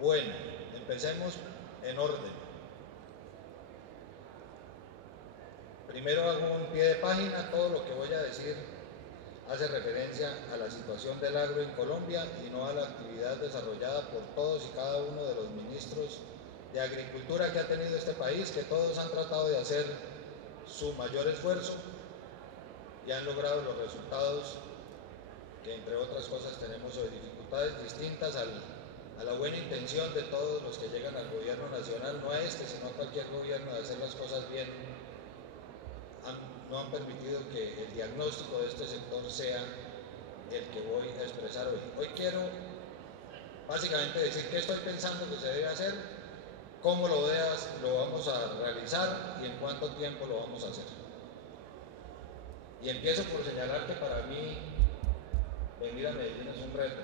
Bueno, empecemos en orden. Primero hago un pie de página. Todo lo que voy a decir hace referencia a la situación del agro en Colombia y no a la actividad desarrollada por todos y cada uno de los ministros de Agricultura que ha tenido este país, que todos han tratado de hacer su mayor esfuerzo y han logrado los resultados que, entre otras cosas, tenemos hoy. Dificultades distintas a la buena intención de todos los que llegan al gobierno nacional, no a este, sino a cualquier gobierno, de hacer las cosas bien, no han permitido que el diagnóstico de este sector sea el que voy a expresar hoy. Hoy quiero básicamente decir qué estoy pensando que se debe hacer, cómo lo vamos a realizar y en cuánto tiempo lo vamos a hacer. Y empiezo por señalar que para mí venir a Medellín es un reto,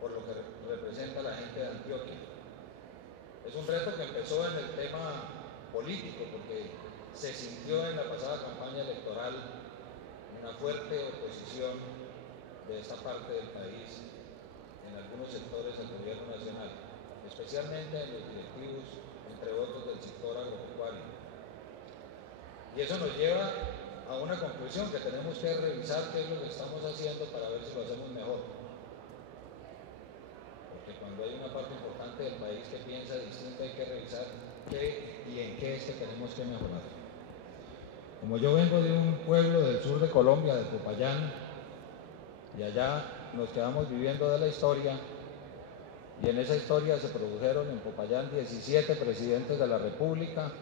por lo que representa la gente de Antioquia. Es un reto que empezó en el tema político, porque se sintió en la pasada campaña electoral una fuerte oposición de esta parte del país en algunos sectores del gobierno nacional, especialmente en los directivos, entre otros, del sector agropecuario. Y eso nos lleva a una conclusión, que tenemos que revisar qué es lo que estamos haciendo para ver si lo hacemos mejor. Porque cuando hay una parte importante del país que piensa distinto, hay que revisar qué y en qué es que tenemos que mejorar. Como yo vengo de un pueblo del sur de Colombia, de Popayán, y allá nos quedamos viviendo de la historia, y en esa historia se produjeron en Popayán 17 presidentes de la República,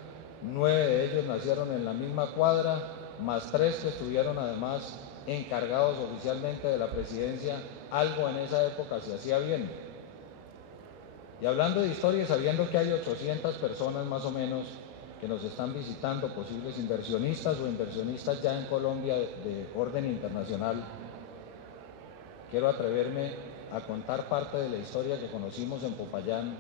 9 de ellos nacieron en la misma cuadra, más 3 que estuvieron además encargados oficialmente de la presidencia. Algo en esa época se hacía bien. Y hablando de historia, sabiendo que hay 800 personas más o menos que nos están visitando, posibles inversionistas o inversionistas ya en Colombia de orden internacional, quiero atreverme a contar parte de la historia que conocimos en Popayán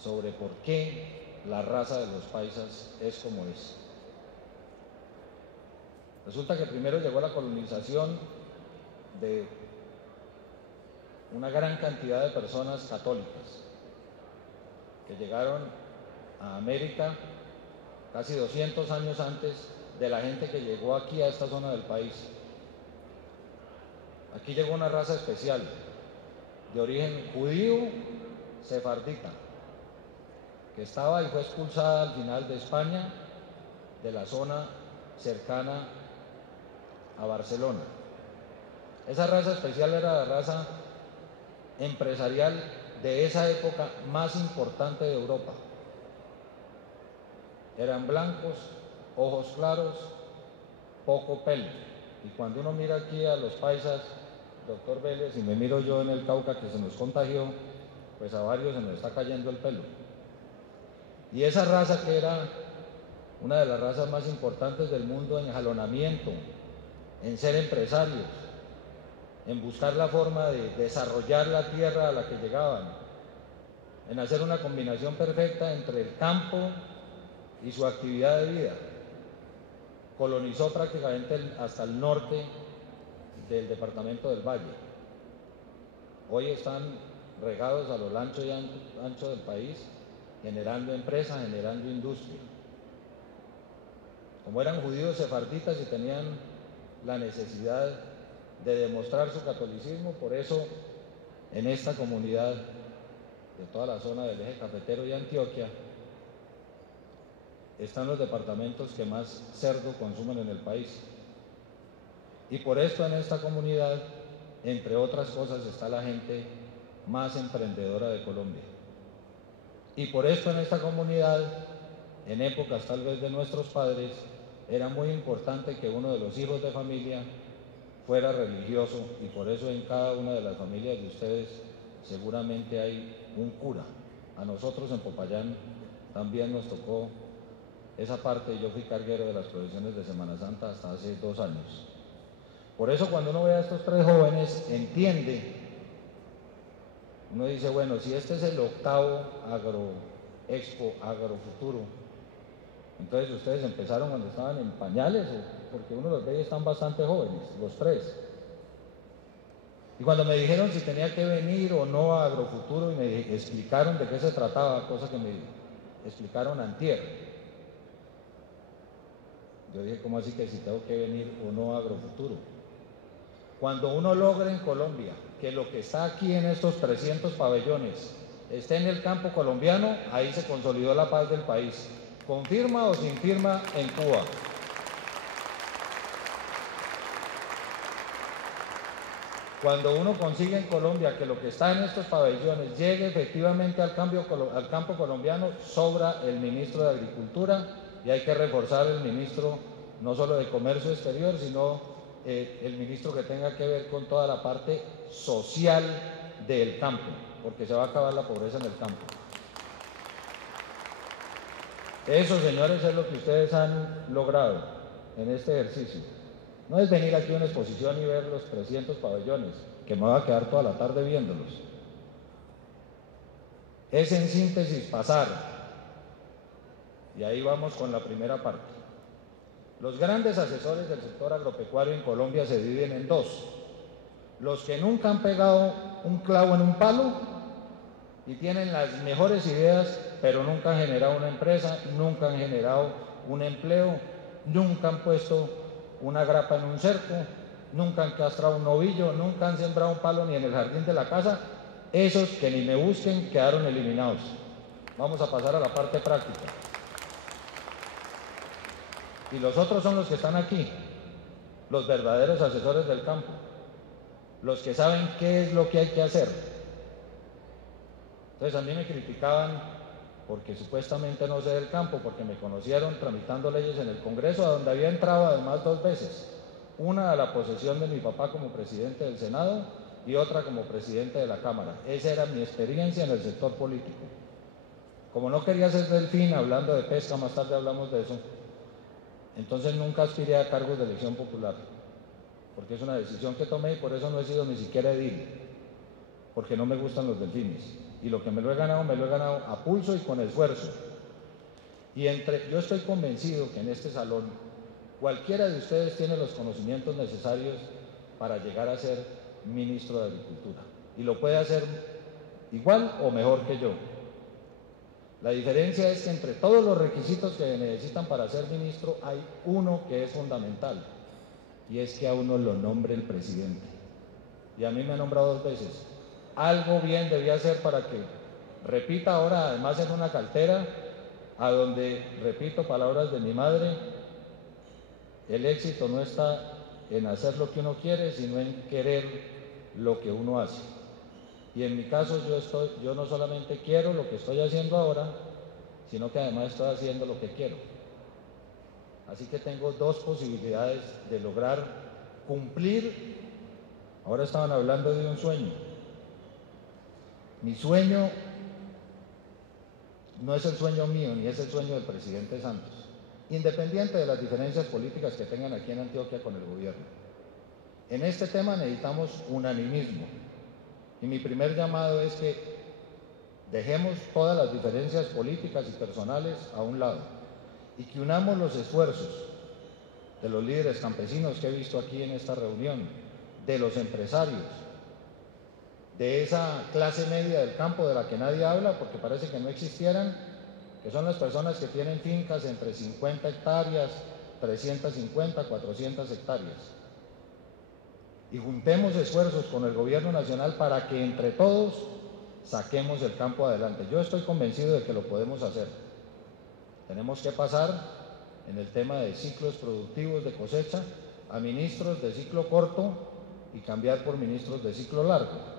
sobre por qué la raza de los paisas es como es. Resulta que primero llegó la colonización de una gran cantidad de personas católicas que llegaron a América casi 200 años antes de la gente que llegó aquí a esta zona del país. Aquí llegó una raza especial, de origen judío sefardita, que estaba y fue expulsada al final de España, de la zona cercana a Barcelona. Esa raza especial era la raza empresarial de esa época más importante de Europa. Eran blancos, ojos claros, poco pelo. Y cuando uno mira aquí a los paisas, doctor Vélez, y me miro yo en el Cauca que se nos contagió, pues a varios se nos está cayendo el pelo. Y esa raza, que era una de las razas más importantes del mundo en jalonamiento, en ser empresarios, en buscar la forma de desarrollar la tierra a la que llegaban, en hacer una combinación perfecta entre el campo y su actividad de vida, colonizó prácticamente hasta el norte del departamento del Valle. Hoy están regados a lo ancho y ancho del país, generando empresas, generando industria. Como eran judíos sefarditas y tenían la necesidad de demostrar su catolicismo, por eso en esta comunidad de toda la zona del eje cafetero y Antioquia están los departamentos que más cerdo consumen en el país. Y por esto en esta comunidad, entre otras cosas, está la gente más emprendedora de Colombia. Y por esto en esta comunidad, en épocas tal vez de nuestros padres, era muy importante que uno de los hijos de familia fuera religioso, y por eso en cada una de las familias de ustedes seguramente hay un cura. A nosotros en Popayán también nos tocó esa parte, y yo fui carguero de las procesiones de Semana Santa hasta hace 2 años. Por eso cuando uno ve a estos 3 jóvenes, entiende, uno dice, bueno, si este es el 8º Agroexpo, Agrofuturo, entonces ustedes empezaron cuando estaban en pañales, porque uno los ve y están bastante jóvenes, los 3. Y cuando me dijeron si tenía que venir o no a Agrofuturo y me explicaron de qué se trataba, cosa que me explicaron antier, yo dije, ¿cómo así que si tengo que venir o no a Agrofuturo? Cuando uno logra en Colombia que lo que está aquí en estos 300 pabellones esté en el campo colombiano, ahí se consolidó la paz del país, con firma o sin firma en Cuba. Cuando uno consigue en Colombia que lo que está en estos pabellones llegue efectivamente al campo colombiano, sobra el ministro de Agricultura y hay que reforzar el ministro no solo de Comercio Exterior, sino el ministro que tenga que ver con toda la parte social del campo, porque se va a acabar la pobreza en el campo. Eso, señores, es lo que ustedes han logrado en este ejercicio. No es venir aquí a una exposición y ver los 300 pabellones, que me voy a quedar toda la tarde viéndolos. Es en síntesis pasar, y ahí vamos con la primera parte. Los grandes asesores del sector agropecuario en Colombia se dividen en dos: los que nunca han pegado un clavo en un palo y tienen las mejores ideas, pero nunca han generado una empresa, nunca han generado un empleo, nunca han puesto una grapa en un cerco, nunca han castrado un novillo, nunca han sembrado un palo ni en el jardín de la casa. Esos que ni me busquen quedaron eliminados. Vamos a pasar a la parte práctica. Y los otros son los que están aquí, los verdaderos asesores del campo, los que saben qué es lo que hay que hacer. Entonces a mí me criticaban porque supuestamente no sé del campo, porque me conocieron tramitando leyes en el Congreso, a donde había entrado además 2 veces. Una a la posesión de mi papá como presidente del Senado y otra como presidente de la Cámara. Esa era mi experiencia en el sector político. Como no quería ser delfín, hablando de pesca, más tarde hablamos de eso, entonces nunca aspiré a cargos de elección popular, porque es una decisión que tomé y por eso no he sido ni siquiera edil, porque no me gustan los delfines. Y lo que me lo he ganado a pulso y con esfuerzo. Y yo estoy convencido que en este salón cualquiera de ustedes tiene los conocimientos necesarios para llegar a ser ministro de Agricultura. Y lo puede hacer igual o mejor que yo. La diferencia es que entre todos los requisitos que necesitan para ser ministro hay uno que es fundamental, y es que a uno lo nombre el presidente. Y a mí me ha nombrado 2 veces. Algo bien debía hacer para que repita ahora, además en una cartera, a donde, repito palabras de mi madre, el éxito no está en hacer lo que uno quiere, sino en querer lo que uno hace. Y en mi caso yo no solamente quiero lo que estoy haciendo ahora, sino que además estoy haciendo lo que quiero. Así que tengo 2 posibilidades de lograr cumplir. Ahora estaban hablando de un sueño. Mi sueño no es el sueño mío, ni es el sueño del presidente Santos, independiente de las diferencias políticas que tengan aquí en Antioquia con el gobierno. En este tema necesitamos unanimismo, y mi primer llamado es que dejemos todas las diferencias políticas y personales a un lado y que unamos los esfuerzos de los líderes campesinos que he visto aquí en esta reunión, de los empresarios, de esa clase media del campo de la que nadie habla porque parece que no existieran, que son las personas que tienen fincas entre 50 hectáreas, 350, 400 hectáreas. Y juntemos esfuerzos con el gobierno nacional para que entre todos saquemos el campo adelante. Yo estoy convencido de que lo podemos hacer. Tenemos que pasar en el tema de ciclos productivos de cosecha a ministros de ciclo corto y cambiar por ministros de ciclo largo.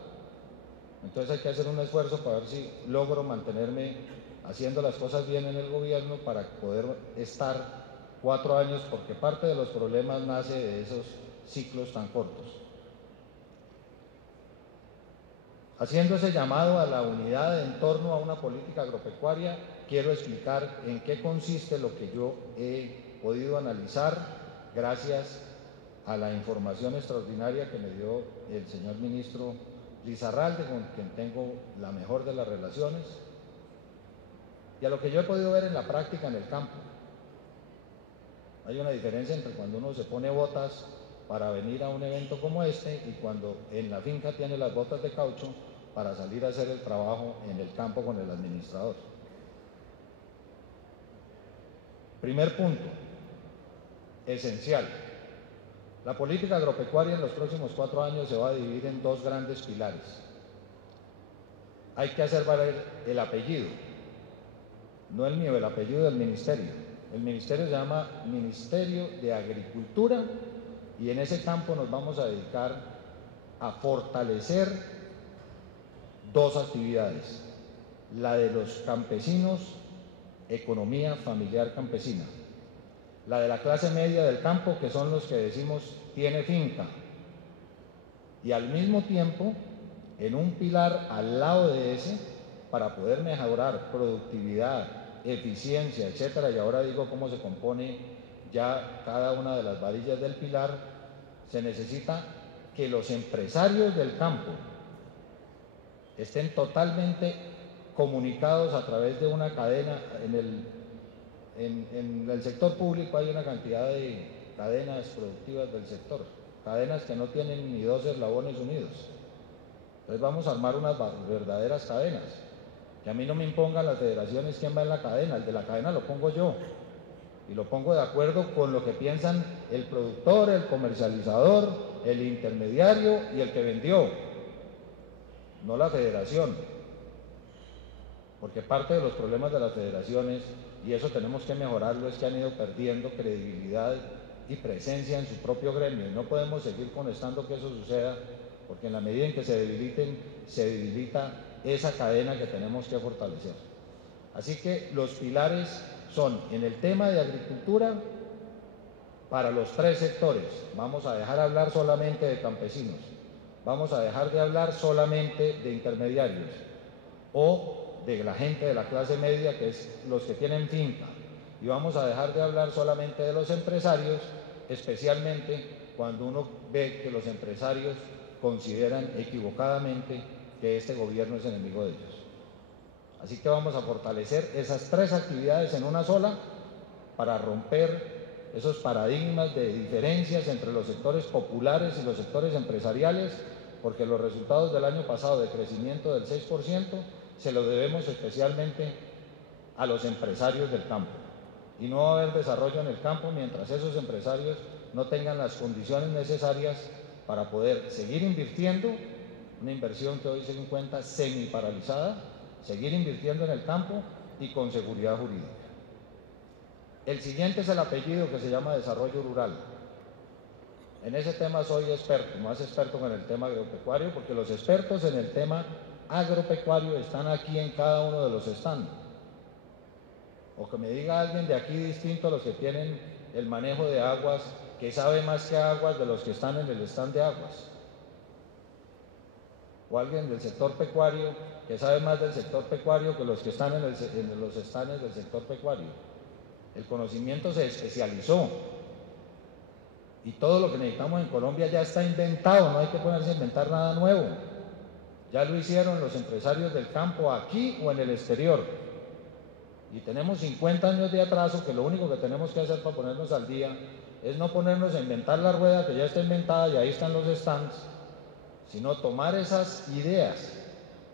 Entonces hay que hacer un esfuerzo para ver si logro mantenerme haciendo las cosas bien en el gobierno para poder estar 4 años, porque parte de los problemas nace de esos ciclos tan cortos. Haciendo ese llamado a la unidad en torno a una política agropecuaria, quiero explicar en qué consiste lo que yo he podido analizar gracias a la información extraordinaria que me dio el señor ministro Lizarralde, con quien tengo la mejor de las relaciones, y a lo que yo he podido ver en la práctica en el campo. Hay una diferencia entre cuando uno se pone botas para venir a un evento como este y cuando en la finca tiene las botas de caucho para salir a hacer el trabajo en el campo con el administrador. Primer punto, esencial. La política agropecuaria en los próximos 4 años se va a dividir en 2 grandes pilares. Hay que hacer valer el apellido, no el mío, el apellido del ministerio. El ministerio se llama Ministerio de Agricultura y en ese campo nos vamos a dedicar a fortalecer 2 actividades. La de los campesinos, economía familiar campesina. La de la clase media del campo, que son los que decimos tiene finca. Y al mismo tiempo, en un pilar al lado de ese, para poder mejorar productividad, eficiencia, etcétera, y ahora digo cómo se compone ya cada una de las varillas del pilar, se necesita que los empresarios del campo estén totalmente comunicados a través de una cadena. En el sector público hay una cantidad de cadenas productivas del sector, cadenas que no tienen ni 2 eslabones unidos. Entonces vamos a armar unas verdaderas cadenas, que a mí no me impongan las federaciones quién va en la cadena, el de la cadena lo pongo yo, y lo pongo de acuerdo con lo que piensan el productor, el comercializador, el intermediario y el que vendió, no la federación, porque parte de los problemas de las federaciones, y eso tenemos que mejorarlo, es que han ido perdiendo credibilidad y presencia en su propio gremio, y no podemos seguir constando que eso suceda, porque en la medida en que se debiliten, se debilita esa cadena que tenemos que fortalecer. Así que los pilares son, en el tema de agricultura, para los 3 sectores, vamos a dejar hablar solamente de campesinos, vamos a dejar de hablar solamente de intermediarios o de la gente de la clase media, que es los que tienen finca, y vamos a dejar de hablar solamente de los empresarios, especialmente cuando uno ve que los empresarios consideran equivocadamente que este gobierno es enemigo de ellos. Así que vamos a fortalecer esas 3 actividades en una sola para romper esos paradigmas de diferencias entre los sectores populares y los sectores empresariales, porque los resultados del año pasado de crecimiento del 6% se lo debemos especialmente a los empresarios del campo. Y no va a haber desarrollo en el campo mientras esos empresarios no tengan las condiciones necesarias para poder seguir invirtiendo, una inversión que hoy se encuentra semi-paralizada, seguir invirtiendo en el campo y con seguridad jurídica. El siguiente es el apellido, que se llama desarrollo rural. En ese tema soy experto, más experto que en el tema agropecuario, porque los expertos en el tema agropecuario están aquí en cada uno de los stands. O que me diga alguien de aquí distinto a los que tienen el manejo de aguas, que sabe más que aguas de los que están en el stand de aguas. O alguien del sector pecuario que sabe más del sector pecuario que los que están en los stands del sector pecuario. El conocimiento se especializó y todo lo que necesitamos en Colombia ya está inventado, no hay que ponerse a inventar nada nuevo. Ya lo hicieron los empresarios del campo aquí o en el exterior. Y tenemos 50 años de atraso, que lo único que tenemos que hacer para ponernos al día es no ponernos a inventar la rueda que ya está inventada y ahí están los stands, sino tomar esas ideas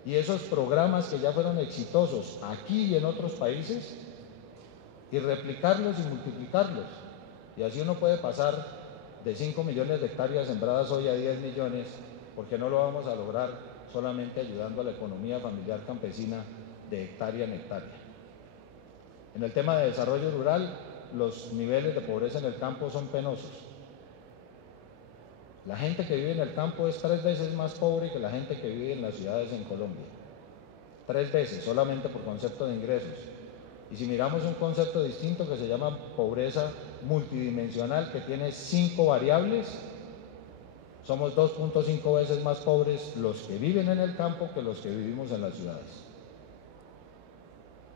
y esos programas que ya fueron exitosos aquí y en otros países y replicarlos y multiplicarlos. Y así uno puede pasar de 5 millones de hectáreas sembradas hoy a 10 millones, porque no lo vamos a lograr solamente ayudando a la economía familiar campesina de hectárea en hectárea. En el tema de desarrollo rural, los niveles de pobreza en el campo son penosos. La gente que vive en el campo es 3 veces más pobre que la gente que vive en las ciudades en Colombia. 3 veces, solamente por concepto de ingresos. Y si miramos un concepto distinto que se llama pobreza multidimensional, que tiene 5 variables, somos 2.5 veces más pobres los que viven en el campo que los que vivimos en las ciudades.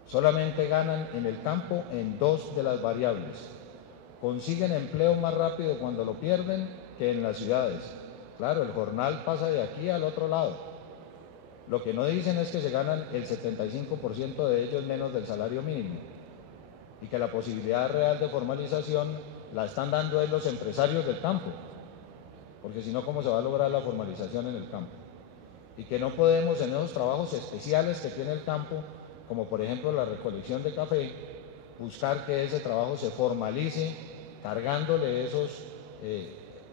Solamente ganan en el campo en 2 de las variables. Consiguen empleo más rápido cuando lo pierden que en las ciudades. Claro, el jornal pasa de aquí al otro lado. Lo que no dicen es que se ganan el 75% de ellos menos del salario mínimo y que la posibilidad real de formalización la están dando los empresarios del campo, porque si no, ¿cómo se va a lograr la formalización en el campo? Y que no podemos en esos trabajos especiales que tiene el campo, como por ejemplo la recolección de café, buscar que ese trabajo se formalice cargándole esos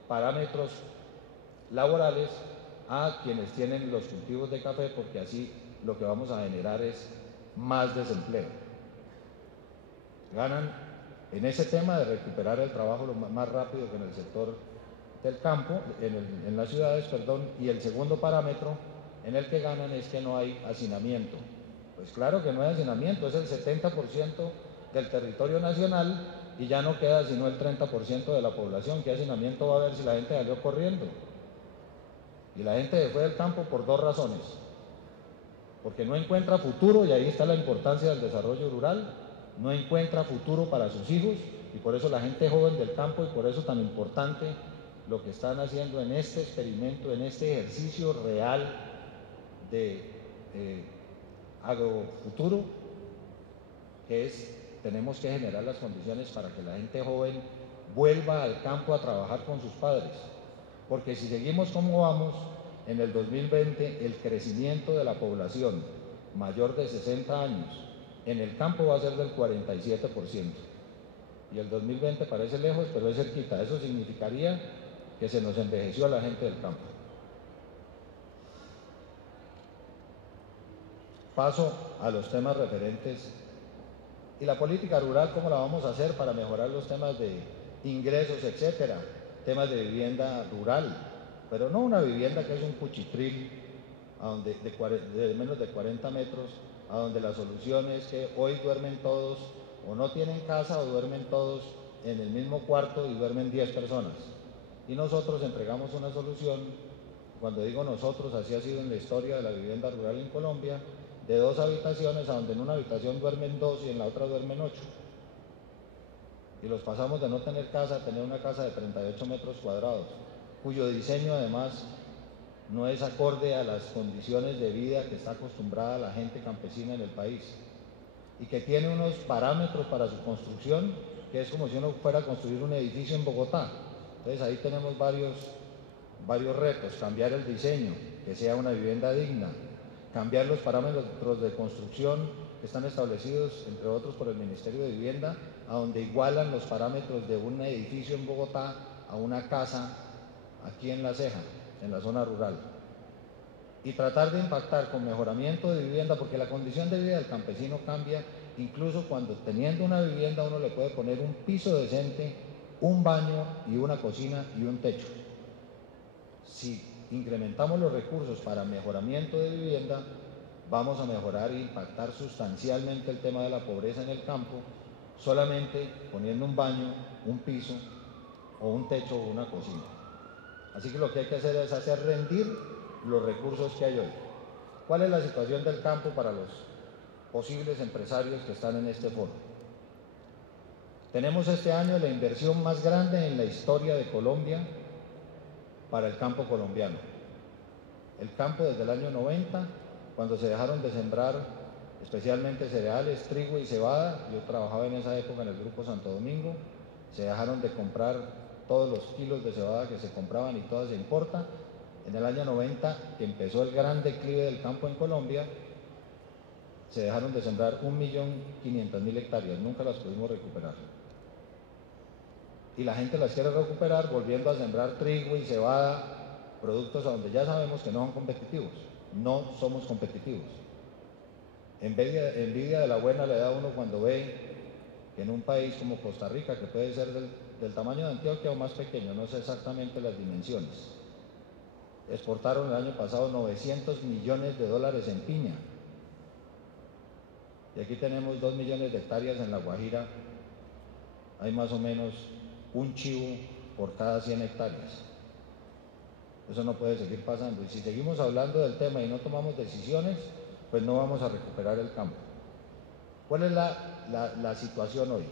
parámetros laborales a quienes tienen los cultivos de café, porque así lo que vamos a generar es más desempleo. Ganan en ese tema de recuperar el trabajo lo más rápido que en el sector del campo, en las ciudades, perdón, y el segundo parámetro en el que ganan es que no hay hacinamiento. Pues claro que no hay hacinamiento, es el 70% del territorio nacional y ya no queda sino el 30% de la población. ¿Qué hacinamiento va a haber si la gente salió corriendo? Y la gente fue del campo por dos razones: porque no encuentra futuro, y ahí está la importancia del desarrollo rural, no encuentra futuro para sus hijos, y por eso la gente joven del campo, y por eso tan importante lo que están haciendo en este experimento, en este ejercicio real de agrofuturo, que es, tenemos que generar las condiciones para que la gente joven vuelva al campo a trabajar con sus padres, porque si seguimos como vamos, en el 2020 el crecimiento de la población mayor de 60 años en el campo va a ser del 47%, y el 2020 parece lejos, pero es cerquita. Eso significaría que se nos envejeció a la gente del campo. Paso a los temas referentes. ¿Y la política rural cómo la vamos a hacer para mejorar los temas de ingresos, etcétera? Temas de vivienda rural, pero no una vivienda que es un cuchitril a donde, de menos de 40 metros, a donde la solución es que hoy duermen todos o no tienen casa o duermen todos en el mismo cuarto y duermen 10 personas. Y nosotros entregamos una solución, cuando digo nosotros, así ha sido en la historia de la vivienda rural en Colombia, de 2 habitaciones, a donde en una habitación duermen 2 y en la otra duermen 8. Y los pasamos de no tener casa a tener una casa de 38 metros cuadrados, cuyo diseño además no es acorde a las condiciones de vida que está acostumbrada la gente campesina en el país, y que tiene unos parámetros para su construcción que es como si uno fuera a construir un edificio en Bogotá. Entonces ahí tenemos varios retos: cambiar el diseño, que sea una vivienda digna, cambiar los parámetros de construcción que están establecidos, entre otros, por el Ministerio de Vivienda, a donde igualan los parámetros de un edificio en Bogotá a una casa aquí en La Ceja, en la zona rural, y tratar de impactar con mejoramiento de vivienda, porque la condición de vida del campesino cambia incluso cuando, teniendo una vivienda, uno le puede poner un piso decente, un baño y una cocina y un techo. Si incrementamos los recursos para mejoramiento de vivienda, vamos a mejorar e impactar sustancialmente el tema de la pobreza en el campo, solamente poniendo un baño, un piso o un techo o una cocina. Así que lo que hay que hacer es hacer rendir los recursos que hay hoy. ¿Cuál es la situación del campo para los posibles empresarios que están en este foro? Tenemos este año la inversión más grande en la historia de Colombia para el campo colombiano. El campo, desde el año 90, cuando se dejaron de sembrar especialmente cereales, trigo y cebada, yo trabajaba en esa época en el Grupo Santo Domingo, se dejaron de comprar todos los kilos de cebada que se compraban y todas se importa. En el año 90, que empezó el gran declive del campo en Colombia, se dejaron de sembrar 1.500.000 hectáreas, nunca las pudimos recuperar. Y la gente las quiere recuperar volviendo a sembrar trigo y cebada, productos a donde ya sabemos que no son competitivos. No somos competitivos. Envidia de la buena le da a uno cuando ve que en un país como Costa Rica, que puede ser del tamaño de Antioquia o más pequeño, no sé exactamente las dimensiones, exportaron el año pasado $900 millones en piña. Y aquí tenemos 2 millones de hectáreas en La Guajira, hay más o menos un chivo por cada 100 hectáreas. Eso no puede seguir pasando, y si seguimos hablando del tema y no tomamos decisiones, pues no vamos a recuperar el campo. ¿Cuál es la situación hoy?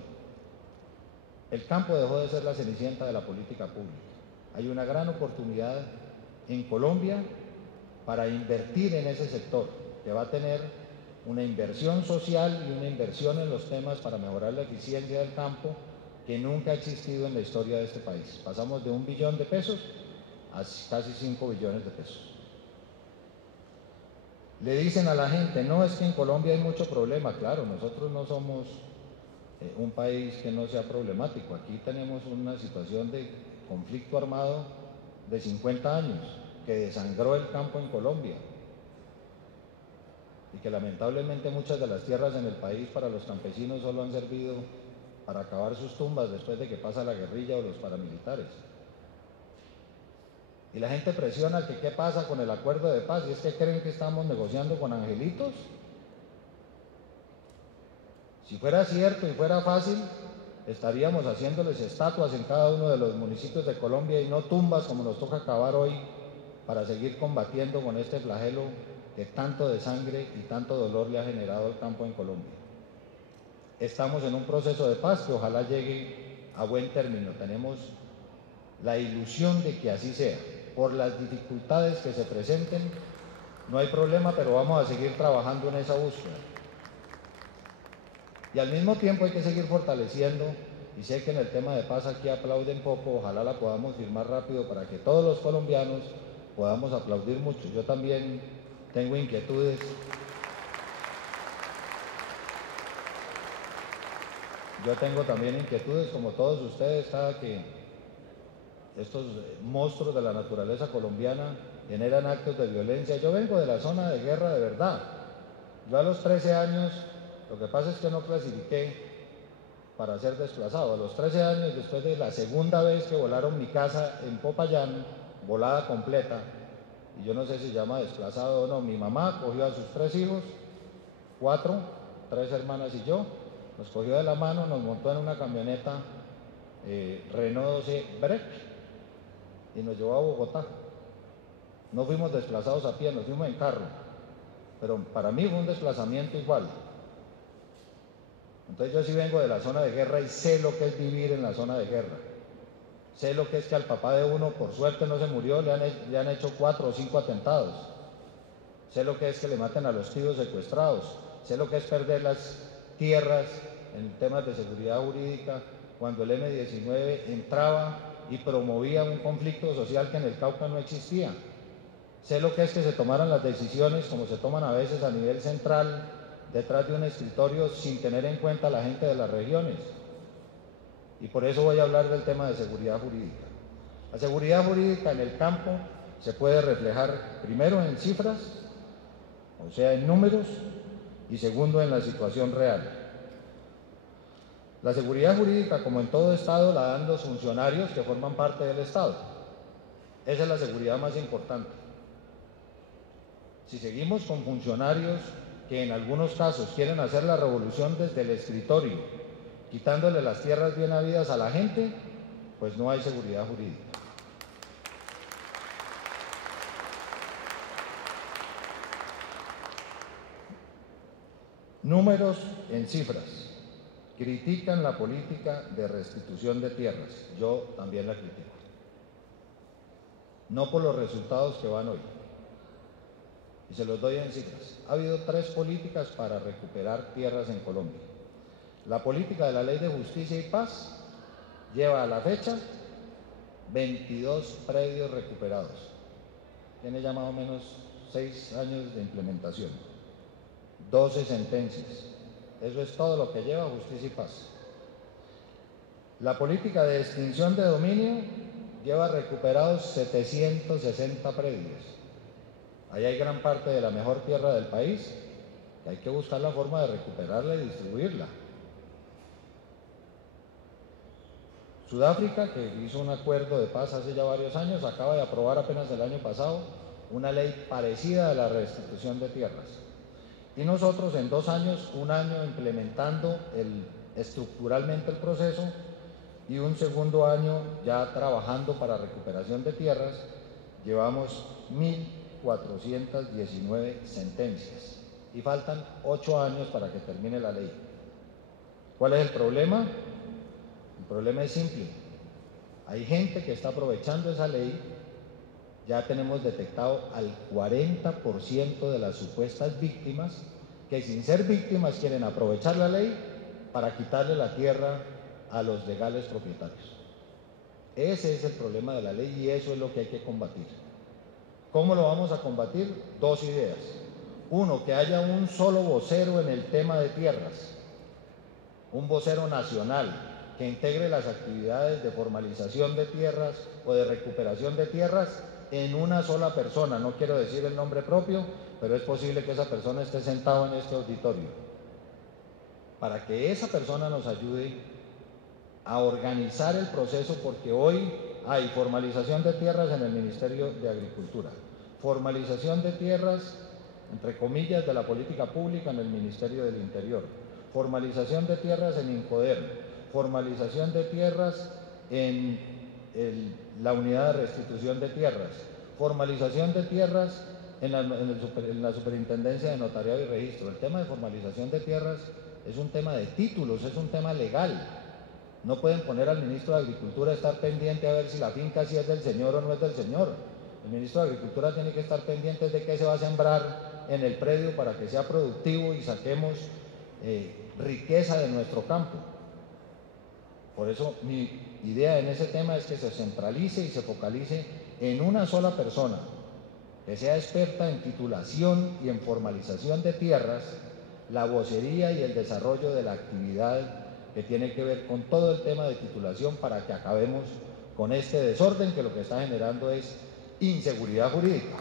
El campo dejó de ser la cenicienta de la política pública. Hay una gran oportunidad en Colombia para invertir en ese sector, que va a tener una inversión social y una inversión en los temas para mejorar la eficiencia del campo que nunca ha existido en la historia de este país. Pasamos de $1 billón a casi 5 billones de pesos. Le dicen a la gente, no, es que en Colombia hay mucho problema. Claro, nosotros no somos un país que no sea problemático. Aquí tenemos una situación de conflicto armado de 50 años que desangró el campo en Colombia y que lamentablemente muchas de las tierras en el país para los campesinos solo han servido para acabar sus tumbas después de que pasa la guerrilla o los paramilitares. Y la gente presiona que qué pasa con el acuerdo de paz, y es que creen que estamos negociando con angelitos. Si fuera cierto y fuera fácil, estaríamos haciéndoles estatuas en cada uno de los municipios de Colombia y no tumbas como nos toca acabar hoy para seguir combatiendo con este flagelo que tanto de sangre y tanto dolor le ha generado al campo en Colombia. Estamos en un proceso de paz que ojalá llegue a buen término. Tenemos la ilusión de que así sea. Por las dificultades que se presenten, no hay problema, pero vamos a seguir trabajando en esa búsqueda. Y al mismo tiempo hay que seguir fortaleciendo, y sé que en el tema de paz aquí aplauden poco, ojalá la podamos firmar rápido para que todos los colombianos podamos aplaudir mucho. Yo también tengo inquietudes. Yo tengo también inquietudes, como todos ustedes, cada que estos monstruos de la naturaleza colombiana generan actos de violencia. Yo vengo de la zona de guerra de verdad. Yo a los 13 años, lo que pasa es que no clasifiqué para ser desplazado. A los 13 años, después de la segunda vez que volaron mi casa en Popayán, volada completa, y yo no sé si se llama desplazado o no, mi mamá cogió a sus 3 hijos, 4, 3 hermanas y yo, nos cogió de la mano, nos montó en una camioneta Renault 12 Break y nos llevó a Bogotá. No fuimos desplazados a pie, nos fuimos en carro, pero para mí fue un desplazamiento igual. Entonces yo sí vengo de la zona de guerra y sé lo que es vivir en la zona de guerra. Sé lo que es que al papá de uno, por suerte no se murió, le han hecho 4 o 5 atentados. Sé lo que es que le maten a los tíos secuestrados. Sé lo que es perder las tierras en temas de seguridad jurídica, cuando el M-19 entraba y promovía un conflicto social que en el Cauca no existía. Sé lo que es que se tomaran las decisiones como se toman a veces a nivel central, detrás de un escritorio, sin tener en cuenta a la gente de las regiones. Y por eso voy a hablar del tema de seguridad jurídica. La seguridad jurídica en el campo se puede reflejar primero en cifras, o sea, en números, y segundo, en la situación real. La seguridad jurídica, como en todo Estado, la dan los funcionarios que forman parte del Estado. Esa es la seguridad más importante. Si seguimos con funcionarios que en algunos casos quieren hacer la revolución desde el escritorio, quitándole las tierras bien habidas a la gente, pues no hay seguridad jurídica. Números en cifras. Critican la política de restitución de tierras. Yo también la critico. No por los resultados que van hoy. Y se los doy en cifras. Ha habido 3 políticas para recuperar tierras en Colombia. La política de la Ley de Justicia y Paz lleva a la fecha 22 predios recuperados. Tiene ya más o menos 6 años de implementación. 12 sentencias. Eso es todo lo que lleva Justicia y Paz. La política de extinción de dominio lleva recuperados 760 predios. Ahí hay gran parte de la mejor tierra del país, que hay que buscar la forma de recuperarla y distribuirla. Sudáfrica, que hizo un acuerdo de paz hace ya varios años, acaba de aprobar apenas el año pasado una ley parecida a la restitución de tierras. Y nosotros en 2 años, un año implementando estructuralmente el proceso y un segundo año ya trabajando para recuperación de tierras, llevamos 1.419 sentencias y faltan 8 años para que termine la ley. ¿Cuál es el problema? El problema es simple. Hay gente que está aprovechando esa ley. Ya tenemos detectado al 40% de las supuestas víctimas que sin ser víctimas quieren aprovechar la ley para quitarle la tierra a los legales propietarios. Ese es el problema de la ley y eso es lo que hay que combatir. ¿Cómo lo vamos a combatir? Dos ideas. Uno, que haya un solo vocero en el tema de tierras, un vocero nacional que integre las actividades de formalización de tierras o de recuperación de tierras en una sola persona. No quiero decir el nombre propio, pero es posible que esa persona esté sentado en este auditorio. Para que esa persona nos ayude a organizar el proceso, porque hoy hay formalización de tierras en el Ministerio de Agricultura, formalización de tierras, entre comillas, de la política pública en el Ministerio del Interior, formalización de tierras en INCODER, formalización de tierras en la unidad de restitución de tierras, formalización de tierras en la Superintendencia de Notariado y Registro. El tema de formalización de tierras es un tema de títulos, es un tema legal. No pueden poner al ministro de Agricultura a estar pendiente a ver si la finca sí es del señor o no es del señor. El ministro de Agricultura tiene que estar pendiente de qué se va a sembrar en el predio para que sea productivo y saquemos riqueza de nuestro campo. Por eso mi idea en ese tema es que se centralice y se focalice en una sola persona, que sea experta en titulación y en formalización de tierras, la vocería y el desarrollo de la actividad que tiene que ver con todo el tema de titulación, para que acabemos con este desorden que lo que está generando es inseguridad jurídica.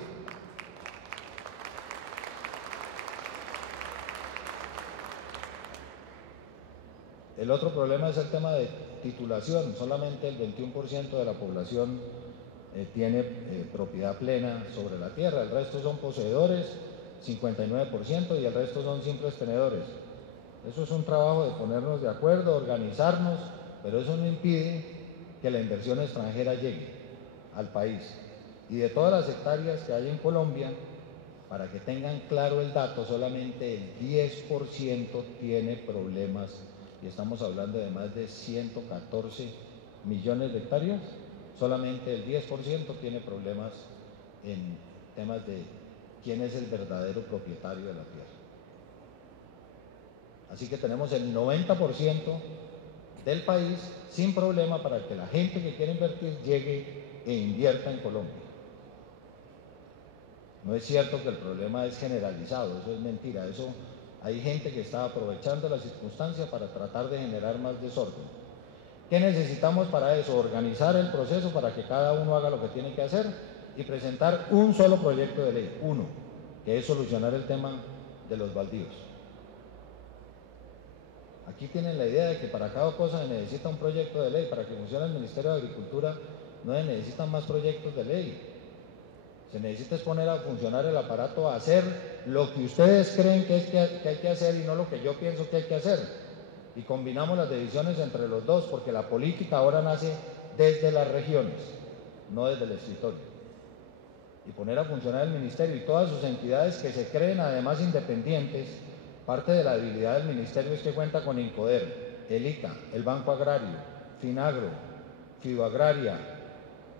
El otro problema es el tema de titulación. Solamente el 21% de la población tiene propiedad plena sobre la tierra, el resto son poseedores, 59%, y el resto son simples tenedores. Eso es un trabajo de ponernos de acuerdo, organizarnos, pero eso no impide que la inversión extranjera llegue al país. Y de todas las hectáreas que hay en Colombia, para que tengan claro el dato, solamente el 10% tiene problemas, y estamos hablando de más de 114 millones de hectáreas, solamente el 10% tiene problemas en temas de quién es el verdadero propietario de la tierra. Así que tenemos el 90% del país sin problema para que la gente que quiere invertir llegue e invierta en Colombia. No es cierto que el problema es generalizado, eso es mentira. Eso hay gente que está aprovechando la circunstancia para tratar de generar más desorden. ¿Qué necesitamos para eso? Organizar el proceso para que cada uno haga lo que tiene que hacer y presentar un solo proyecto de ley, uno, que es solucionar el tema de los baldíos. Aquí tienen la idea de que para cada cosa se necesita un proyecto de ley. Para que funcione el Ministerio de Agricultura no se necesitan más proyectos de ley. Se necesita es poner a funcionar el aparato, a hacer lo que ustedes creen que hay que hacer y no lo que yo pienso que hay que hacer. Y combinamos las decisiones entre los dos, porque la política ahora nace desde las regiones, no desde el escritorio. Y poner a funcionar el ministerio y todas sus entidades que se creen además independientes. Parte de la debilidad del ministerio es que cuenta con INCODER, el ICA, el Banco Agrario, FINAGRO, Fidoagraria,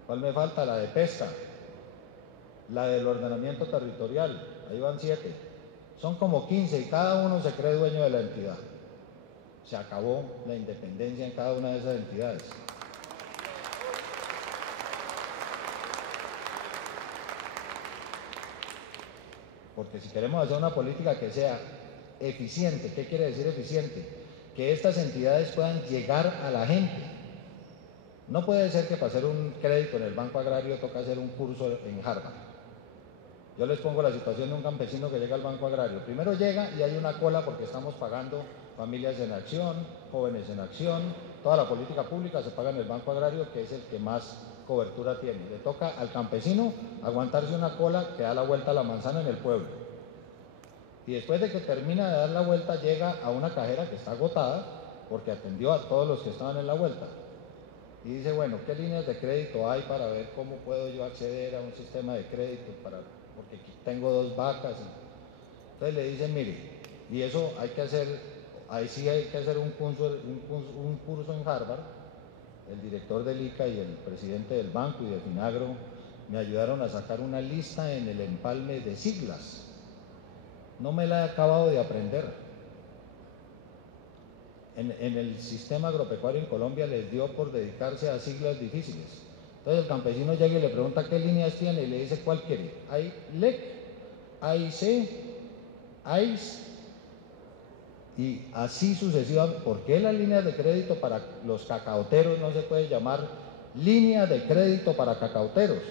¿cuál me falta? La de pesca, la del ordenamiento territorial, ahí van 7. Son como 15 y cada uno se cree dueño de la entidad. Se acabó la independencia en cada una de esas entidades. Porque si queremos hacer una política que sea eficiente, ¿qué quiere decir eficiente? Que estas entidades puedan llegar a la gente. No puede ser que para hacer un crédito en el Banco Agrario toca hacer un curso en Harvard. Yo les pongo la situación de un campesino que llega al Banco Agrario. Primero llega y hay una cola porque estamos pagando Familias en Acción, Jóvenes en Acción, toda la política pública se paga en el Banco Agrario, que es el que más cobertura tiene. Le toca al campesino aguantarse una cola que da la vuelta a la manzana en el pueblo. Y después de que termina de dar la vuelta, llega a una cajera que está agotada porque atendió a todos los que estaban en la vuelta. Y dice, bueno, ¿qué líneas de crédito hay para ver cómo puedo yo acceder a un sistema de crédito? Porque aquí tengo 2 vacas. Entonces le dicen, mire, y eso hay que hacer, ahí sí hay que hacer un curso en Harvard. El director del ICA y el presidente del banco y de FINAGRO me ayudaron a sacar una lista en el empalme de siglas. No me la he acabado de aprender. en el sistema agropecuario en Colombia les dio por dedicarse a siglas difíciles. Entonces el campesino llega y le pregunta qué líneas tiene y le dice cuál quiere. Hay LEC, AIC, AIS y así sucesivamente. ¿Por qué las líneas de crédito para los cacaoteros no se puede llamar línea de crédito para cacaoteros?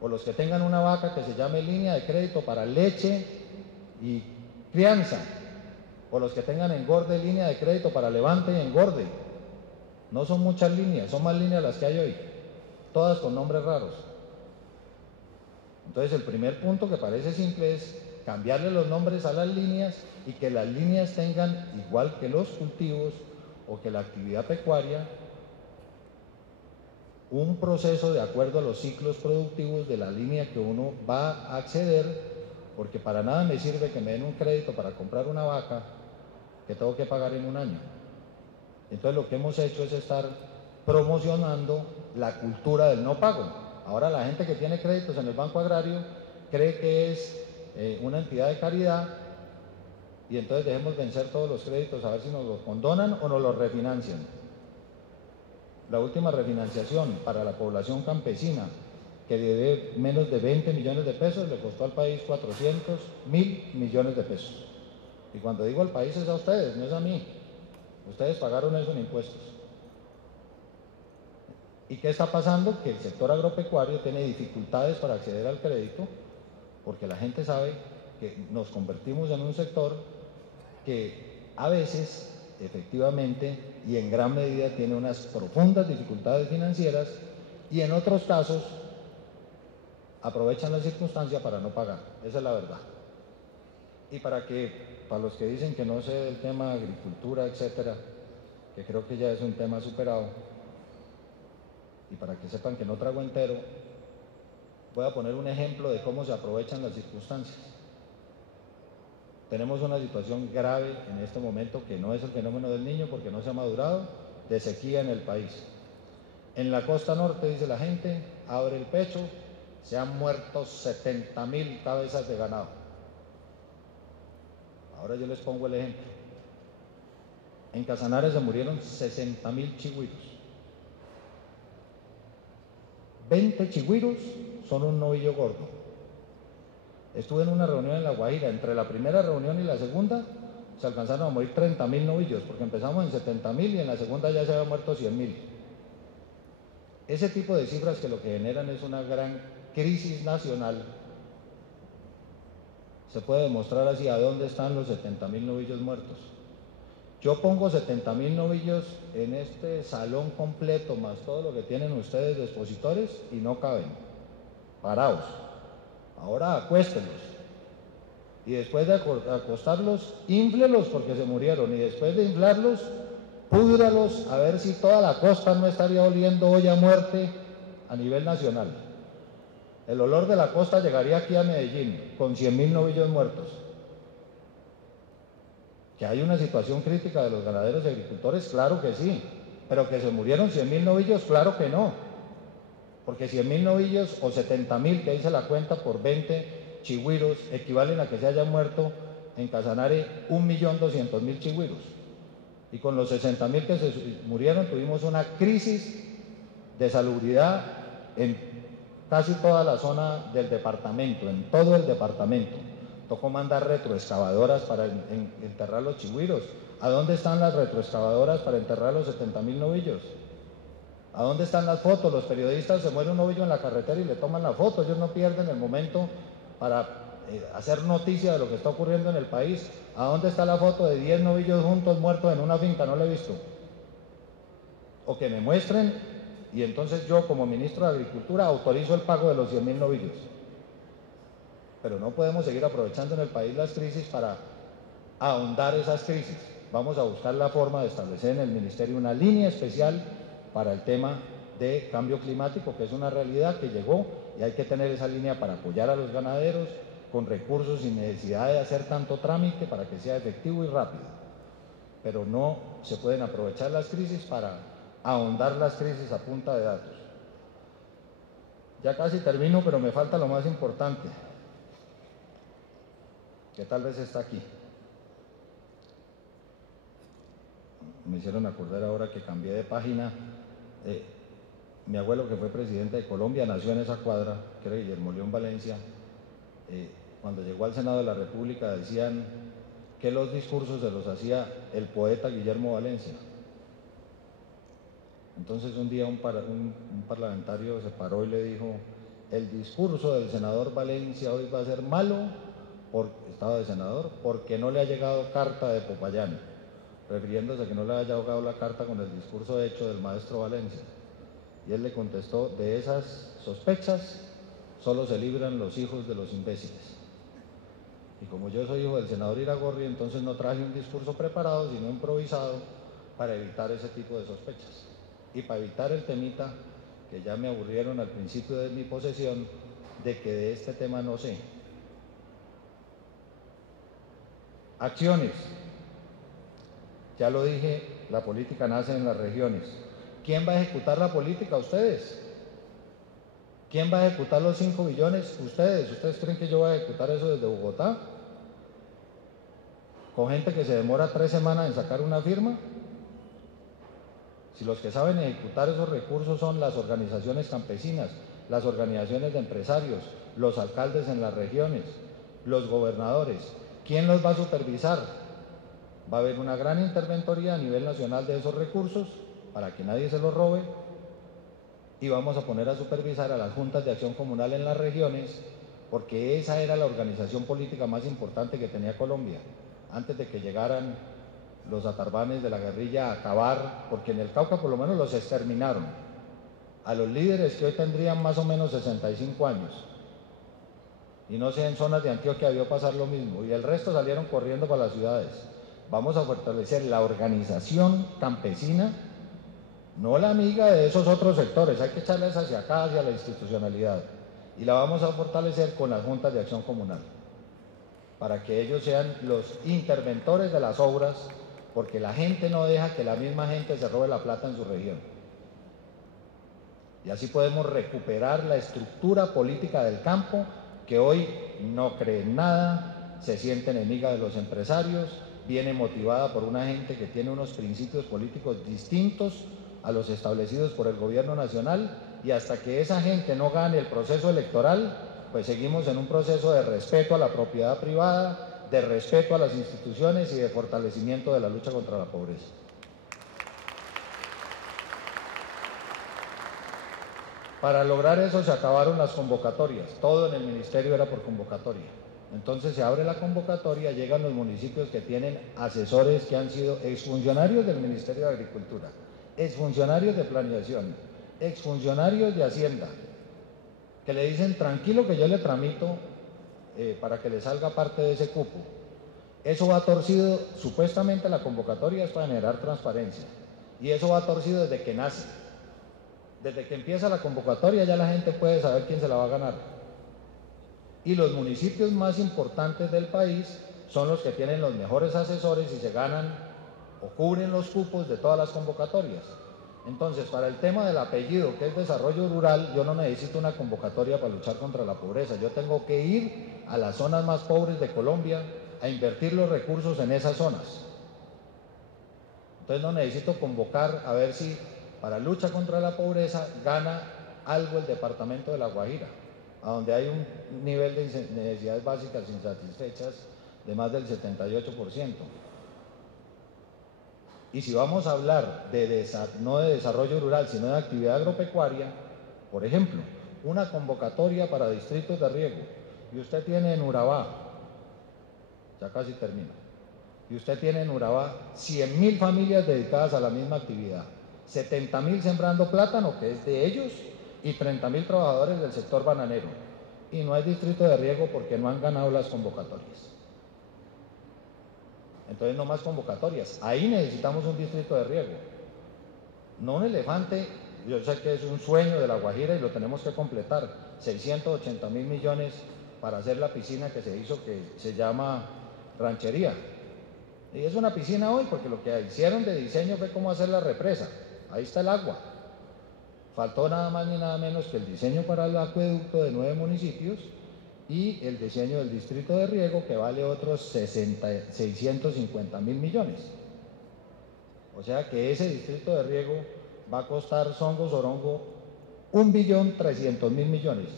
O los que tengan una vaca que se llame línea de crédito para leche y crianza. O los que tengan engorde, línea de crédito para levante y engorde. No son muchas líneas, son más líneas las que hay hoy, todas con nombres raros. Entonces el primer punto, que parece simple, es cambiarle los nombres a las líneas y que las líneas tengan, igual que los cultivos o que la actividad pecuaria, un proceso de acuerdo a los ciclos productivos de la línea que uno va a acceder, porque para nada me sirve que me den un crédito para comprar una vaca que tengo que pagar en un año. Entonces lo que hemos hecho es estar promocionando la cultura del no pago. Ahora la gente que tiene créditos en el Banco Agrario cree que es una entidad de caridad, y entonces dejemos vencer todos los créditos a ver si nos los condonan o nos los refinancian. La última refinanciación para la población campesina, que debe menos de 20 millones de pesos, le costó al país 400.000 millones de pesos. Y cuando digo al país es a ustedes, no es a mí. Ustedes pagaron eso en impuestos. ¿Y qué está pasando? Que el sector agropecuario tiene dificultades para acceder al crédito, porque la gente sabe que nos convertimos en un sector que a veces, efectivamente, y en gran medida tiene unas profundas dificultades financieras, y en otros casos aprovechan la circunstancia para no pagar. Esa es la verdad. Y para los que dicen que no sé del tema de agricultura, etcétera, que creo que ya es un tema superado, y para que sepan que no trago entero, voy a poner un ejemplo de cómo se aprovechan las circunstancias. Tenemos una situación grave en este momento, que no es el fenómeno del Niño porque no se ha madurado, de sequía en el país. En la costa norte, dice la gente, abre el pecho, se han muerto 70.000 cabezas de ganado. Ahora yo les pongo el ejemplo. En Casanare se murieron 60.000 chigüiros. 20 chigüiros son un novillo gordo. Estuve en una reunión en La Guajira, entre la primera reunión y la segunda se alcanzaron a morir 30.000 novillos, porque empezamos en 70.000 y en la segunda ya se habían muerto 100.000. Ese tipo de cifras que lo que generan es una gran crisis nacional. Se puede demostrar así a dónde están los 70.000 novillos muertos. Yo pongo 70.000 novillos en este salón completo, más todo lo que tienen ustedes de expositores, y no caben, parados. Ahora acuéstenlos, y después de acostarlos, inflelos porque se murieron, y después de inflarlos, púdralos a ver si toda la costa no estaría oliendo hoy a muerte a nivel nacional. El olor de la costa llegaría aquí a Medellín con 100.000 novillos muertos. ¿Que hay una situación crítica de los ganaderos y agricultores? Claro que sí, pero que se murieron 100.000 novillos, claro que no. Porque 100.000 novillos o 70.000, que hice la cuenta por 20 chigüiros, equivalen a que se hayan muerto en Casanare 1.200.000 chigüiros. Y con los 60.000 que se murieron tuvimos una crisis de salubridad en casi toda la zona del departamento, en todo el departamento. Tocó mandar retroexcavadoras para enterrar los chigüiros. ¿A dónde están las retroexcavadoras para enterrar los 70.000 novillos? ¿A dónde están las fotos? Los periodistas, se muere un novillo en la carretera y le toman la foto. Ellos no pierden el momento para hacer noticia de lo que está ocurriendo en el país. ¿A dónde está la foto de 10 novillos juntos muertos en una finca? No la he visto. O que me muestren, y entonces yo, como ministro de Agricultura, autorizo el pago de los 100.000 novillos. Pero no podemos seguir aprovechando en el país las crisis para ahondar esas crisis. Vamos a buscar la forma de establecer en el ministerio una línea especial para el tema de cambio climático, que es una realidad que llegó, y hay que tener esa línea para apoyar a los ganaderos con recursos sin necesidad de hacer tanto trámite, para que sea efectivo y rápido. Pero no se pueden aprovechar las crisis para ahondar las crisis a punta de datos. Ya casi termino, pero me falta lo más importante, que tal vez está aquí. hicieron acordar ahora que cambié de página. Mi abuelo, que fue presidente de Colombia, nació en esa cuadra, que era Guillermo León Valencia. Cuando llegó al Senado de la República decían que los discursos se los hacía el poeta Guillermo Valencia. Entonces un día un parlamentario se paró y le dijo: el discurso del senador Valencia hoy va a ser malo, estaba de senador, porque no le ha llegado carta de Popayán, refiriéndose a que no le haya llegado la carta con el discurso hecho del maestro Valencia. Y él le contestó: de esas sospechas solo se libran los hijos de los imbéciles. Y como yo soy hijo del senador Iragorri, entonces no traje un discurso preparado, sino improvisado, para evitar ese tipo de sospechas. Y para evitar el temita, que ya me aburrieron al principio de mi posesión, de que de este tema no sé. Acciones. Ya lo dije, la política nace en las regiones. ¿Quién va a ejecutar la política? Ustedes. ¿Quién va a ejecutar los 5 billones? Ustedes. ¿Ustedes creen que yo voy a ejecutar eso desde Bogotá? ¿Con gente que se demora 3 semanas en sacar una firma? Si los que saben ejecutar esos recursos son las organizaciones campesinas, las organizaciones de empresarios, los alcaldes en las regiones, los gobernadores, ¿quién los va a supervisar? Va a haber una gran interventoría a nivel nacional de esos recursos para que nadie se los robe, y vamos a poner a supervisar a las juntas de acción comunal en las regiones, porque esa era la organización política más importante que tenía Colombia, antes de que llegaran los atarbanes de la guerrilla a acabar, porque en el Cauca por lo menos los exterminaron, a los líderes que hoy tendrían más o menos 65 años, y no sé, en zonas de Antioquia debió pasar lo mismo, y el resto salieron corriendo para las ciudades. Vamos a fortalecer la organización campesina, no la amiga de esos otros sectores, hay que echarles hacia acá, hacia la institucionalidad, y la vamos a fortalecer con las juntas de acción comunal, para que ellos sean los interventores de las obras, porque la gente no deja que la misma gente se robe la plata en su región. Y así podemos recuperar la estructura política del campo, que hoy no cree en nada, se siente enemiga de los empresarios, viene motivada por una gente que tiene unos principios políticos distintos a los establecidos por el gobierno nacional, y hasta que esa gente no gane el proceso electoral, pues seguimos en un proceso de respeto a la propiedad privada, de respeto a las instituciones y de fortalecimiento de la lucha contra la pobreza. Para lograr eso se acabaron las convocatorias, todo en el ministerio era por convocatoria. Entonces se abre la convocatoria, llegan los municipios que tienen asesores que han sido exfuncionarios del Ministerio de Agricultura, exfuncionarios de Planeación, exfuncionarios de Hacienda, que le dicen: tranquilo que yo le tramito para que le salga parte de ese cupo. Eso va torcido, supuestamente la convocatoria es para generar transparencia, y eso va torcido desde que nace. Desde que empieza la convocatoria ya la gente puede saber quién se la va a ganar. Y los municipios más importantes del país son los que tienen los mejores asesores y se ganan o cubren los cupos de todas las convocatorias. Entonces, para el tema del apellido, que es desarrollo rural, yo no necesito una convocatoria para luchar contra la pobreza. Yo tengo que ir a las zonas más pobres de Colombia a invertir los recursos en esas zonas. Entonces no necesito convocar a ver si para lucha contra la pobreza gana algo el departamento de La Guajira, a donde hay un nivel de necesidades básicas insatisfechas de más del 78%. Y si vamos a hablar no de desarrollo rural, sino de actividad agropecuaria, por ejemplo, una convocatoria para distritos de riego, y usted tiene en Urabá, ya casi termino, y usted tiene en Urabá 100.000 familias dedicadas a la misma actividad, 70.000 sembrando plátano, que es de ellos, y 30.000 trabajadores del sector bananero, y no hay distrito de riego porque no han ganado las convocatorias. Entonces no más convocatorias, ahí necesitamos un distrito de riego, no un elefante. Yo sé que es un sueño de La Guajira y lo tenemos que completar, 680.000 millones para hacer la piscina que se hizo, que se llama Ranchería, y es una piscina hoy porque lo que hicieron de diseño fue cómo hacer la represa, ahí está el agua, faltó nada más ni nada menos que el diseño para el acueducto de 9 municipios y el diseño del distrito de riego, que vale otros 650.000 millones. O sea que ese distrito de riego va a costar Songo Sorongo 1.300.000 millones.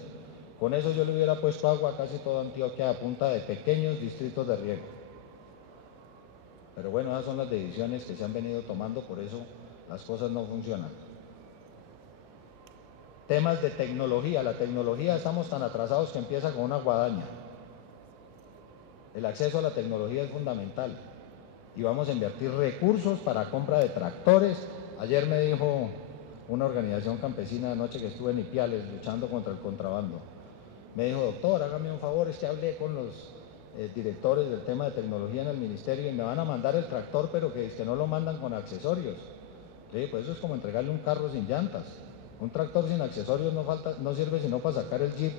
Con eso yo le hubiera puesto agua a casi toda Antioquia a punta de pequeños distritos de riego. Pero bueno, esas son las decisiones que se han venido tomando, por eso las cosas no funcionan. Temas de tecnología. La tecnología, estamos tan atrasados que empieza con una guadaña. El acceso a la tecnología es fundamental y vamos a invertir recursos para compra de tractores. Ayer me dijo una organización campesina anoche que estuve en Ipiales luchando contra el contrabando. Me dijo, doctor, hágame un favor, es que hablé con los directores del tema de tecnología en el ministerio y me van a mandar el tractor, pero que no lo mandan con accesorios. Le dije, pues eso es como entregarle un carro sin llantas. Un tractor sin accesorios no sirve sino para sacar el jeep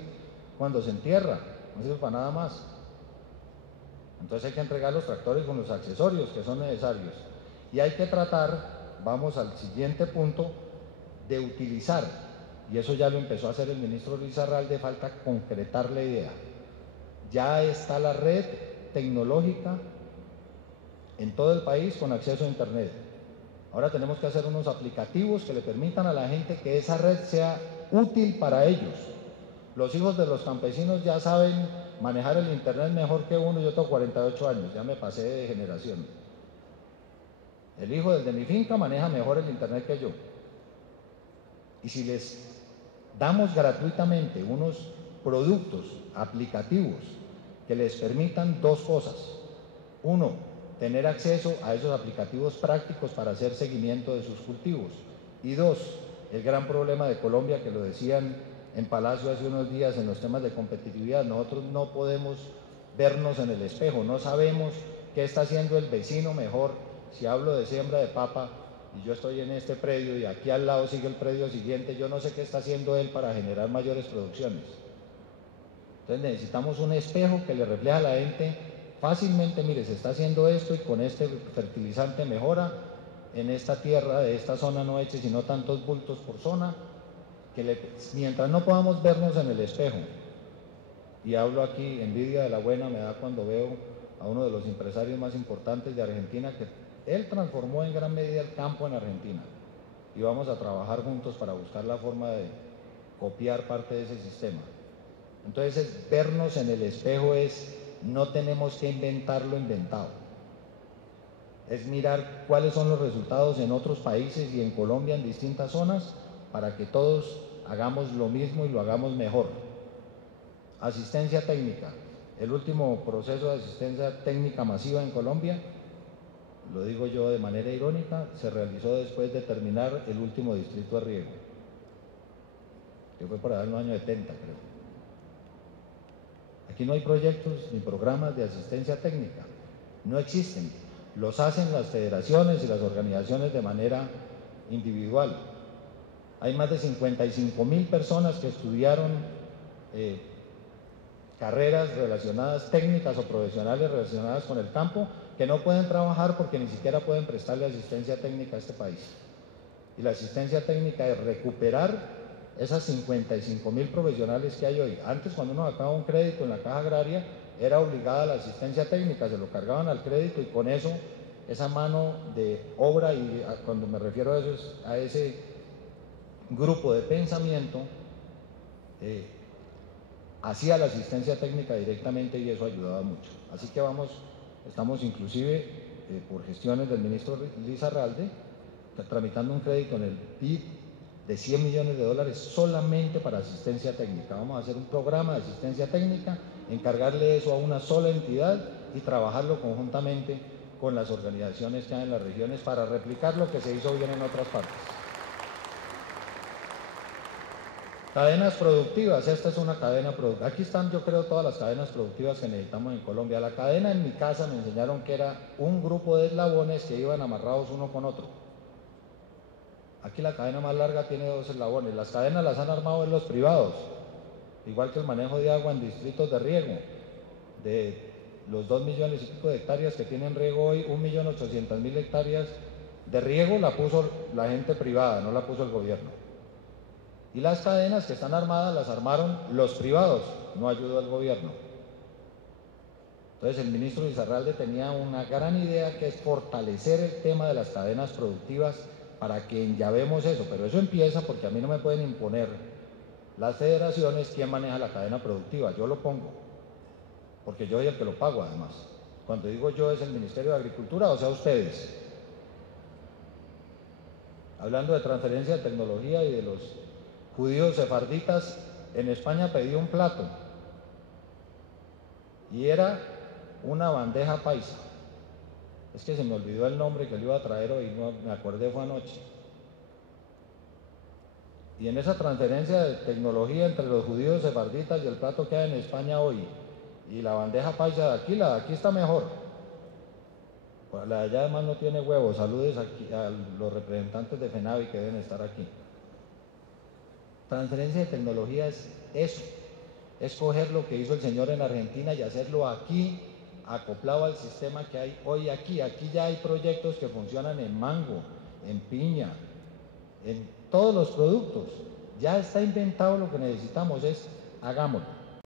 cuando se entierra, no sirve para nada más. Entonces hay que entregar los tractores con los accesorios que son necesarios. Y hay que tratar, vamos al siguiente punto, de utilizar, y eso ya lo empezó a hacer el ministro Risaralde, falta concretar la idea. Ya está la red tecnológica en todo el país con acceso a internet. Ahora tenemos que hacer unos aplicativos que le permitan a la gente que esa red sea útil para ellos. Los hijos de los campesinos ya saben manejar el internet mejor que uno. Yo tengo 48 años, ya me pasé de generación. El hijo del de mi finca maneja mejor el internet que yo. Y si les damos gratuitamente unos productos aplicativos que les permitan dos cosas. Uno, tener acceso a esos aplicativos prácticos para hacer seguimiento de sus cultivos. Y dos, el gran problema de Colombia, que lo decían en Palacio hace unos días en los temas de competitividad, nosotros no podemos vernos en el espejo, no sabemos qué está haciendo el vecino mejor. Si hablo de siembra de papa y yo estoy en este predio y aquí al lado sigue el predio siguiente, yo no sé qué está haciendo él para generar mayores producciones. Entonces necesitamos un espejo que le refleja a la gente fácilmente, mire, se está haciendo esto y con este fertilizante mejora, en esta tierra de esta zona no eche sino tantos bultos por zona, mientras no podamos vernos en el espejo, y hablo aquí, envidia de la buena me da cuando veo a uno de los empresarios más importantes de Argentina, que él transformó en gran medida el campo en Argentina, y vamos a trabajar juntos para buscar la forma de copiar parte de ese sistema. Entonces, vernos en el espejo no tenemos que inventar lo inventado, es mirar cuáles son los resultados en otros países y en Colombia en distintas zonas para que todos hagamos lo mismo y lo hagamos mejor. Asistencia técnica. El último proceso de asistencia técnica masiva en Colombia, lo digo yo de manera irónica, se realizó después de terminar el último distrito de riego, que fue por allá en los años 70, creo. Aquí no hay proyectos ni programas de asistencia técnica, no existen. Los hacen las federaciones y las organizaciones de manera individual. Hay más de 55.000 personas que estudiaron carreras relacionadas, técnicas o profesionales relacionadas con el campo, que no pueden trabajar porque ni siquiera pueden prestarle asistencia técnica a este país. Y la asistencia técnica es recuperar esas 55.000 profesionales que hay hoy. Antes, cuando uno sacaba un crédito en la Caja Agraria, era obligada a la asistencia técnica, se lo cargaban al crédito y con eso, esa mano de obra, y cuando me refiero a eso es a ese grupo de pensamiento, hacía la asistencia técnica directamente y eso ayudaba mucho. Así que estamos inclusive por gestiones del ministro Risaralde tramitando un crédito en el BID de $100 millones solamente para asistencia técnica. Vamos a hacer un programa de asistencia técnica, encargarle eso a una sola entidad y trabajarlo conjuntamente con las organizaciones que hay en las regiones para replicar lo que se hizo bien en otras partes. Cadenas productivas, esta es una cadena productiva. Aquí están, yo creo, todas las cadenas productivas que necesitamos en Colombia. La cadena en mi casa me enseñaron que era un grupo de eslabones que iban amarrados uno con otro. Aquí la cadena más larga tiene 2 eslabones. Las cadenas las han armado en los privados, igual que el manejo de agua en distritos de riego. De los 2 millones y pico de hectáreas que tienen riego hoy, 1.800.000 hectáreas de riego la puso la gente privada, no la puso el gobierno. Y las cadenas que están armadas las armaron los privados, no ayudó al gobierno. Entonces el ministro Lizarralde tenía una gran idea, que es fortalecer el tema de las cadenas productivas para que enllavemos eso, pero eso empieza porque a mí no me pueden imponer las federaciones quién maneja la cadena productiva. Yo lo pongo, porque yo soy el que lo pago además. Cuando digo yo es el Ministerio de Agricultura, o sea ustedes. Hablando de transferencia de tecnología y de los judíos sefarditas, en España pedí un plato y era una bandeja paisa. Es que se me olvidó el nombre que le iba a traer hoy, no me acordé, fue anoche. Y en esa transferencia de tecnología entre los judíos sefarditas y el plato que hay en España hoy y la bandeja paisa de aquí, la de aquí está mejor. Pues la de allá además no tiene huevos. Saludes aquí a los representantes de FENAVI que deben estar aquí. Transferencia de tecnología es eso, es coger lo que hizo el señor en Argentina y hacerlo aquí, acoplado al sistema que hay hoy aquí. Aquí ya hay proyectos que funcionan en mango, en piña, en todos los productos. Ya está inventado, lo que necesitamos es hagámoslo.